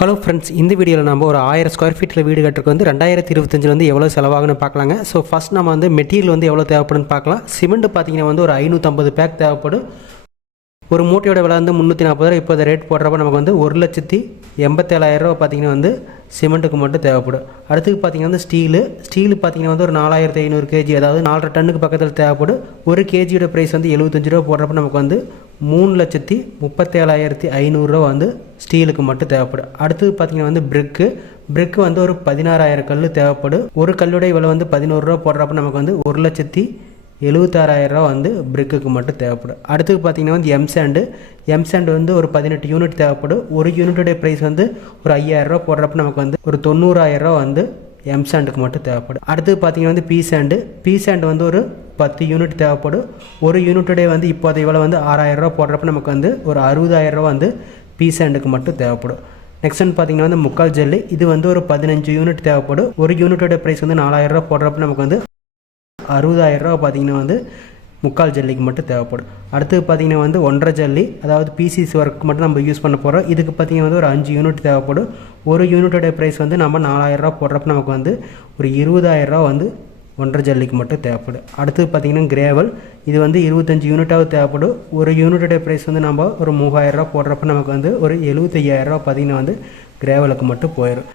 Hello friends இந்த வீடியோவில் நம்ம ஒரு ஆயிரம் ஸ்கொயர் ஃபீட்டில் வீடு கட்டுறதுக்கு வந்து ரெண்டாயிரத்தி இருபத்தஞ்சில் வந்து எவ்வளோ செலவாகுன்னு பார்க்கலாங்க. ஸோ ஃபஸ்ட் நம்ம வந்து மெட்டீரியல் வந்து எவ்வளோ தேவைப்படுன்னு பார்க்கலாம். சிமெண்ட் பார்த்தீங்கன்னா வந்து ஒரு ஐநூற்றம்பது பேக் தேவைப்படும். ஒரு மூட்டையோட விலை வந்து முந்நூற்றி நாற்பது ரூபா இப்போ ரேட் போடுறப்ப நமக்கு வந்து ஒரு லட்சத்தி எண்பத்தேழாயிரம் பார்த்திங்கன்னா பார்த்தீங்கன்னா வந்து சிமெண்ட்டுக்கு மட்டும் தேவைப்படும். அடுத்து பார்த்தீங்கன்னா வந்து ஸ்டீலு. ஸ்டீலு பார்த்திங்கன்னா வந்து ஒரு நாலாயிரத்தி ஐநூறு கேஜி அதாவது நாலரை டன்னுக்கு பக்கத்தில் தேவைப்படும். ஒரு கேஜியோட ப்ரைஸ் வந்து எழுபத்தஞ்சு ரூபா போடுறப்ப நமக்கு வந்து மூணு லட்சத்தி முப்பத்தேழாயிரத்தி ஐநூறுரூவா வந்து ஸ்டீலுக்கு மட்டும் தேவைப்படும். அடுத்தது பார்த்தீங்கன்னா வந்து பிரிக்கு. பிரிக்கு வந்து ஒரு பதினாறாயிரம் கல் தேவைப்படும். ஒரு கல்லுடைய விலை வந்து பதினோரு ரூபா போடுறப்ப நமக்கு வந்து ஒரு லட்சத்தி எழுபத்தாறாயிரரூவா வந்து பிரிக்குக்கு மட்டும் தேவைப்படும். அடுத்தது பார்த்தீங்கன்னா வந்து எம் சாண்டு எம் சாண்டு வந்து ஒரு பதினெட்டு யூனிட் தேவைப்படும். ஒரு யூனிட்டுடைய ப்ரைஸ் வந்து ஒரு ஐயாயிரரூவா போடுறப்ப நமக்கு வந்து ஒரு தொண்ணூறாயிரரூவா வந்து எம் சாண்டுக்கு மட்டும் தேவைப்படும். அடுத்தது பார்த்தீங்கன்னா வந்து பி சாண்டு பி சாண்டு வந்து ஒரு பத்து யூனிட் தேவைப்படும். ஒரு யூனிட்டுடைய வந்து இப்போதைய விலை வந்து ஆறாயிரரூவா போடுறப்ப நமக்கு வந்து ஒரு அறுபதாயிரரூவா வந்து பி சாண்டுக்கு மட்டும் தேவைப்படும். நெக்ஸ்ட் வந்து பார்த்தீங்கன்னா வந்து முக்கால் ஜெல்லு. இது வந்து ஒரு பதினஞ்சு யூனிட் தேவைப்படும். ஒரு யூனிட்டோட ப்ரைஸ் வந்து நாலாயிரரூவா போடுறப்ப நமக்கு வந்து அறுபதாயிரரூவா பார்த்தீங்கன்னா வந்து முக்கால் ஜல்லிக்கு மட்டும் தேவைப்படும். அடுத்து பார்த்தீங்கன்னா வந்து ஒன்றரை ஜல்லி அதாவது பிசிசி ஒர்க் மட்டும் நம்ம யூஸ் பண்ண போகிறோம் இதுக்கு பார்த்தீங்கன்னா வந்து ஒரு அஞ்சு யூனிட் தேவைப்படும். ஒரு யூனிட்டோட ப்ரைஸ் வந்து நம்ம நாலாயிரரூவா போடுறப்ப நமக்கு வந்து ஒரு இருபதாயிரரூவா வந்து ஒன்றரை ஜல்லிக்கு மட்டும் தேவைப்படும். அடுத்து பார்த்தீங்கன்னா கிரேவல் இது வந்து இருபத்தஞ்சி யூனிட்டாவது தேவைப்படும். ஒரு யூனிட்டோட ப்ரைஸ் வந்து நம்ம ஒரு மூவாயிரரூவா போடுறப்ப நமக்கு வந்து ஒரு எழுபத்தையாயிரரூவா பார்த்தீங்கன்னா வந்து கிரேவலுக்கு மட்டும் போயிடும்.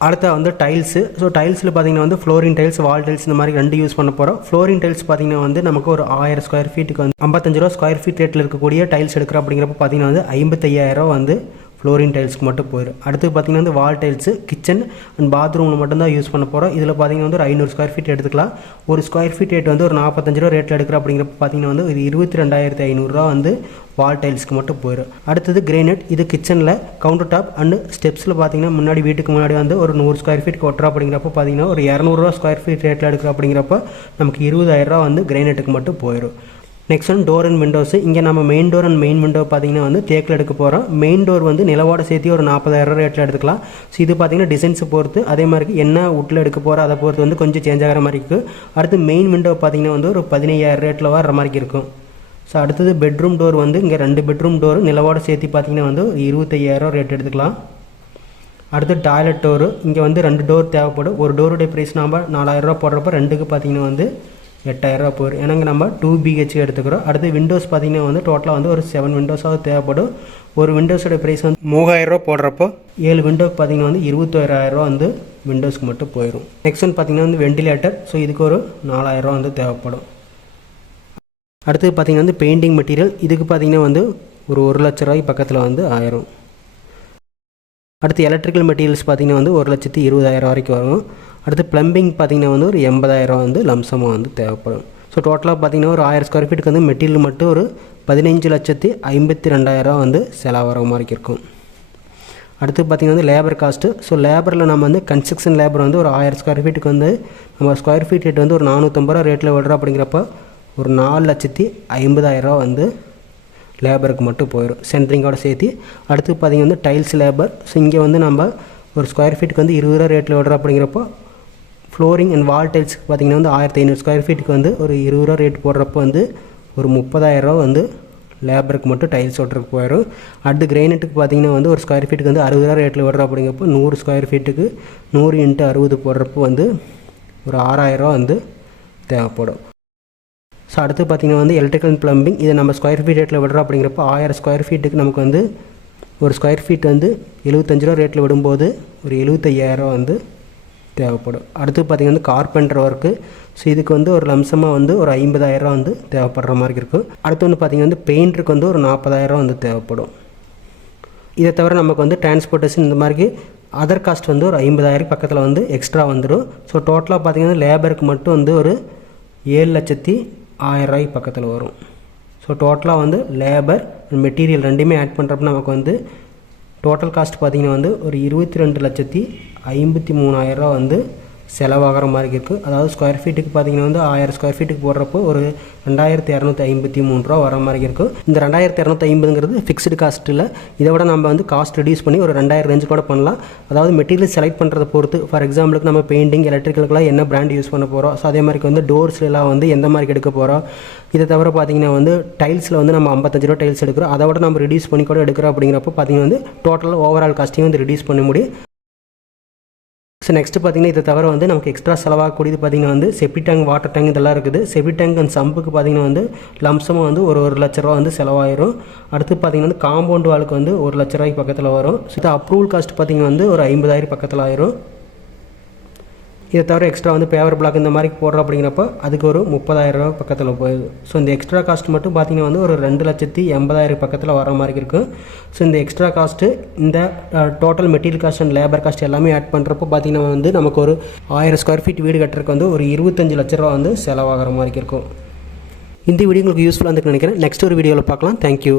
அடுத்த வந்து டைல்ஸு ஸோ டைல்ஸில் பார்த்தீங்கன்னா வந்து ஃப்ளோரிங் டைல்ஸ் வால் டைல்ஸ் இந்த மாதிரி ரெண்டு யூஸ் பண்ண போகிறோம் ஃப்ளோரிங் டைல்ஸ் பார்த்தீங்கன்னா வந்து நமக்கு ஒரு ஆயிரம் ஸ்கொயர் ஃபீட்டுக்கு வந்து ஐம்பத்தஞ்சு ரூபா ஸ்கொயர் ஃபீட் ரேட்டில் இருக்கக்கூடிய டைல்ஸ் எடுக்கிறோம் அப்படிங்கிறப்ப பார்த்தீங்கன்னா வந்து ஐம்பத்தையாயிரம் வந்து ஃப்ளோரின் டைல்ஸ்க்கு மட்டும் போயிடும் அடுத்து பார்த்திங்கன்னா வந்து வால் டைல்ஸு கிச்சன் அண்ட் பாத்ரூமில் மட்டும்தான் யூஸ் பண்ண போகிறோம் இதில் பார்த்தீங்கன்னா வந்து ஒரு ஐநூறு ஸ்கொயர் ஃபீட் எடுத்துக்கலாம். ஒரு ஸ்கொயர் ஃபீட் ரேட் வந்து ஒரு நாற்பத்தஞ்சு ரூபா ரேட்டில் எடுக்கிற அப்படிங்கிறப்ப பார்த்தீங்கன்னா வந்து ஒரு இருபத்தி ரெண்டாயிரத்தி ஐநூறுரூவா வந்து வால் டைல்ஸ்க்கு மட்டும் போயிடும் அடுத்தது கிரேனைட் இது கிச்சனில் கவுண்டர் டாப் அண்டு ஸ்டெப்ஸில் பார்த்தீங்கன்னா முன்னாடி வீட்டுக்கு முன்னாடி வந்து ஒரு நூறு ஸ்கொயர் ஃபீட் கொட்டுறா அப்படிங்கிறப்ப பார்த்தீங்கன்னா ஒரு இரநூறுவா ஸ்கொயர் ஃபீட் ரேட்டில் எடுக்கிற அப்படிங்கிறப்ப நமக்கு இருபதாயிரரூவா வந்து கிரேனைட்டுக்கு மட்டும் போயிடும் நெக்ஸ்ட் வந்து டோர் அண்ட் விண்டோஸ் இங்கே நம்ம main door and main window பார்த்தீங்கன்னா வந்து தேக்கில் எடுக்க போகிறோம் மெயின் டோர் வந்து நிலவோட சேர்த்து ஒரு நாற்பதாயிரம் ரேட்டில் எடுத்துக்கலாம். ஸோ இது பார்த்தீங்கன்னா டிசைன்ஸை பொறுத்து அதே மாதிரி என்ன உட்டில் எடுக்க போகிறோம் அதை பொறுத்து வந்து கொஞ்சம் சேஞ்ச் ஆகிற மாதிரி இருக்குது அடுத்து மெயின் விண்டோ பார்த்தீங்கன்னா வந்து ஒரு பதினையாயிரம் ரேட்டில் வர மாதிரி இருக்கும். ஸோ அடுத்தது பெட்ரூம் டோர் வந்து இங்கே ரெண்டு பெட்ரூம் டோர் நிலவோட சேர்த்து பார்த்தீங்கன்னா வந்து இருபத்தையாயிரம் ரேட் எடுத்துக்கலாம். அடுத்து டாய்லெட் டோரு இங்கே வந்து ரெண்டு டோர் தேவைப்படும். ஒரு டோருடைய ப்ரைஸ் நம்ம நாலாயிரரூவா போடுறப்ப ரெண்டுக்கு பார்த்தீங்கன்னா வந்து எட்டாயிரரூவா போயிடும் ஏன்னாங்க நம்ம டூ பிஹெச்க்கு எடுத்துக்கிறோம். அடுத்து விண்டோஸ் பார்த்தீங்கன்னா வந்து டோட்டலாக வந்து ஒரு செவன் விண்டோஸாவது தேவைப்படும். ஒரு விண்டோஸோட ப்ரைஸ் வந்து மூவாயிரரூவா போடுறப்போ ஏழு விண்டோக்கு பார்த்தீங்கன்னா வந்து இருபத்தோராயிரரூவா வந்து விண்டோஸ்க்கு மட்டும் போயிடும் நெக்ஸ்ட் வந்து பார்த்தீங்கன்னா வந்து வெண்டிலேட்டர் ஸோ இதுக்கு ஒரு நாலாயிரரூவா வந்து தேவைப்படும். அடுத்து பார்த்தீங்கன்னா வந்து பெயிண்டிங் மெட்டீரியல் இதுக்கு பார்த்தீங்கன்னா வந்து ஒரு ஒரு லட்ச ரூபாய்க்கு பக்கத்தில் வந்து ஆயிரும். அடுத்து எலக்ட்ரிக்கல் மெட்டீரியல்ஸ் பார்த்தீங்கன்னா வந்து ஒரு லட்சத்தி இருபதாயிரம் வரைக்கும் வரும். அடுத்து ப்ளம்பிங் பார்த்தீங்கன்னா வந்து ஒரு எண்பதாயிரம் வந்து லம்சமாக வந்து தேவைப்படும். ஸோ டோட்டலாக பார்த்தீங்கன்னா ஒரு ஆயிரம் ஸ்கொயர் ஃபீட்டுக்கு வந்து மெட்டீரியல் மட்டும் ஒரு பதினஞ்சு லட்சத்தி ஐம்பத்தி ரெண்டாயிரம் வந்து செலவாகிற மாதிரி இருக்கும். அடுத்து பார்த்திங்கன்னா வந்து லேபர் காஸ்ட்டு ஸோ லேபரில் நம்ம வந்து கன்ஸ்ட்ரக்ஷன் லேபர் வந்து ஒரு ஆயிரம் ஸ்கொயர் ஃபீட்டுக்கு வந்து நம்ம ஸ்கொயர் ஃபீட் ரேட் வந்து ஒரு நானூற்றம்பது ரூபா ரேட்டில் விடுறோம் அப்படிங்கிறப்ப ஒரு நாலு லட்சத்தி ஐம்பதாயிரரூவா வந்து லேபருக்கு மட்டும் போயிடும். சென்ட்ரிங்கோட சேர்த்து அடுத்து பார்த்திங்கன்னா வந்து டைல்ஸ் லேபர் ஸோ இங்கே வந்து நம்ம ஒரு ஸ்கொயர் ஃபீட்டுக்கு வந்து இருபது ரூபா ரேட்டில் விடுறோம் அப்படிங்கிறப்போ ஃப்ளோரிங் அண்ட் வால் டைல்ஸ் பார்த்திங்கன்னா வந்து ஆயிரத்தி ஐநூறு ஸ்கொயர் ஃபீட்டுக்கு வந்து ஒரு இருபது ரூபா ரேட் போடுறப்போ வந்து ஒரு முப்பதாயிரரூவா வந்து லேபருக்கு மட்டும் டைல்ஸ் ஓட்டுறதுக்கு போயிடும். அடுத்து கிரைனட்டுக்கு பார்த்தீங்கன்னா வந்து ஒரு ஸ்கொயர் ஃபீட்டுக்கு வந்து அறுபது ரூபா ரேட்டில் விடுற அப்படிங்கிறப்போ நூறு ஸ்கொயர் ஃபீட்டுக்கு நூறு இன்ட்டு அறுபது போடுறப்போ வந்து ஒரு ஆறாயிரரூவா வந்து தேவைப்படும். ஸோ அடுத்து பார்த்திங்கன்னா வந்து எலக்ட்ரிக்கல் அண்ட் ப்ளம்பிங் இதை நம்ம ஸ்கொயர் ஃபீட் ரேட்டில் விடுறோம் அப்படிங்கிறப்போ ஆயிரம் ஸ்கொயர் ஃபீட்டுக்கு நமக்கு வந்து ஒரு ஸ்கொயர் ஃபீட் வந்து எழுபத்தஞ்சு ரூபா ரேட்டில் விடும்போது ஒரு எழுபத்தையாயிரம் வந்து தேவைப்படும். அடுத்து பார்த்திங்கன்னா வந்து கார்பெண்டர் ஒர்க்கு ஸோ இதுக்கு வந்து ஒரு லம்சமாக வந்து ஒரு ஐம்பதாயிரரூவா வந்து தேவைப்படுற மாதிரி இருக்கும். அடுத்து வந்து பார்த்திங்கன்னா வந்து பெயிண்டருக்கு வந்து ஒரு நாற்பதாயிரரூவா வந்து தேவைப்படும். இதை தவிர நமக்கு வந்து டிரான்ஸ்போர்ட்டேஷன் இந்த மாதிரி அதர் காஸ்ட் வந்து ஒரு ஐம்பதாயிரம் பக்கத்தில் வந்து எக்ஸ்ட்ரா வந்துடும் ஸோ டோட்டலாக பார்த்திங்கன்னா லேபருக்கு மட்டும் வந்து ஒரு ஏழு லட்சத்தி ஆயிரரூபாய்க்கு பக்கத்தில் வரும். ஸோ டோட்டலாக வந்து லேபர் மெட்டீரியல் ரெண்டுமே ஆட் பண்ணுறப்ப நமக்கு வந்து டோட்டல் காஸ்ட் பார்த்திங்கன்னா வந்து ஒரு இருபத்தி ரெண்டு லட்சத்தி ஐம்பத்தி மூணாயிரரூவா வந்து செலவாகிற மாதிரி இருக்குது அதாவது ஸ்கொயர் ஃபீட்டுக்கு பார்த்தீங்கன்னா வந்து ஆயிரம் ஸ்கொயர் ஃபீட்டுக்கு போடுறப்போ ஒரு ரெண்டாயிரத்தி இரநூத்தி ஐம்பத்தி மூணு ரூபா வர மாதிரி இருக்கும் இந்த ரெண்டாயிரத்தி இரநூத்தி ஐம்பதுங்கிறது ஃபிக்ஸ்டு காஸ்ட்டில் இதை விட நம்ம வந்து காஸ்ட் ரெடியூஸ் பண்ணி ஒரு ரெண்டாயிரம் ரேஞ்சு கூட பண்ணலாம். அதாவது மெட்டீரியல் செலக்ட் பண்ணுறதை பொறுத்து ஃபார் எக்ஸாம்பிளுக்கு நம்ம பெயிண்டிங் எலக்ட்ரிக்கலுக்குலாம் என்ன பிராண்ட் யூஸ் பண்ண போகிறோம் ஸோ அதே மாதிரி வந்து டோர்ஸ்லாம் வந்து எந்த மாதிரி எடுக்க போகிறோம் இதை தவிர பார்த்தீங்கன்னா வந்து டைல்ஸில் வந்து நம்ம ஐம்பத்தஞ்சு ரூபா டைல்ஸ் எடுக்கிறோம். அதை விட நம்ம ரெடியூஸ் பண்ணி கூட எடுக்கிறோம் அப்படிங்கிறப்போ பார்த்தீங்கன்னா வந்து டோட்டல் ஓவரால் காஸ்ட்டையும் வந்து ரெடியூஸ் பண்ண முடியும். ஸோ நெக்ஸ்ட் பார்த்தீங்கன்னா இதை தவிர வந்து நமக்கு எக்ஸ்ட்ரா செலவாகக்கூடியது பார்த்தீங்கன்னா வந்து செப்பி டேங்க் வாட்டர் டேங்க் இதெல்லாம் இருக்குது. செப்பி டேங்க் அண்ட் சம்புக்கு பார்த்தீங்கன்னா வந்து லம்சமாக வந்து ஒரு ஒரு லட்ச ரூபா வந்து செலவாயிரும். அடுத்து பார்த்தீங்கன்னா வந்து காம்பவுண்ட் வாளுக்கு வந்து ஒரு லட்ச ரூபாய்க்கு பக்கத்தில் வரும். ஸோ இது அப்ரூவல் காஸ்ட் பார்த்திங்கன்னா வந்து ஒரு ஐம்பதாயிரம் பக்கத்தில் ஆயிரும். இதை தவிர எக்ஸ்ட்ரா வந்து பேவர் பிளாக் இந்த மாதிரி போடுறோம் அப்படிங்கிறப்போ அதுக்கு ஒரு முப்பதாயிரரூபா பக்கத்தில் போயிடுது ஸோ இந்த எக்ஸ்ட்ரா காஸ்ட் மட்டும் பார்த்தீங்கன்னா வந்து ஒரு ரெண்டு லட்சத்தி எண்பதாயிரம் பக்கத்தில் வர மாதிரி இருக்கும் ஸோ இந்த எக்ஸ்ட்ரா காஸ்ட்டு இந்த total material cost and labour cost எல்லாமே ஆட் பண்ணுறப்போ பார்த்தீங்கன்னா வந்து நமக்கு ஒரு ஆயிரம் ஸ்கொயர் ஃபீட் வீடு கட்டுறதுக்கு வந்து ஒரு இருபத்தஞ்சு லட்ச ரூபா வந்து செலவாகிற மாதிரி இருக்கும். இந்த வீடியோ உங்களுக்கு யூஸ்ஃபுல்லாக இருக்குன்னு நினைக்கிறேன். நெக்ஸ்ட் ஒரு வீடியோவில் பார்க்கலாம். தேங்க்யூ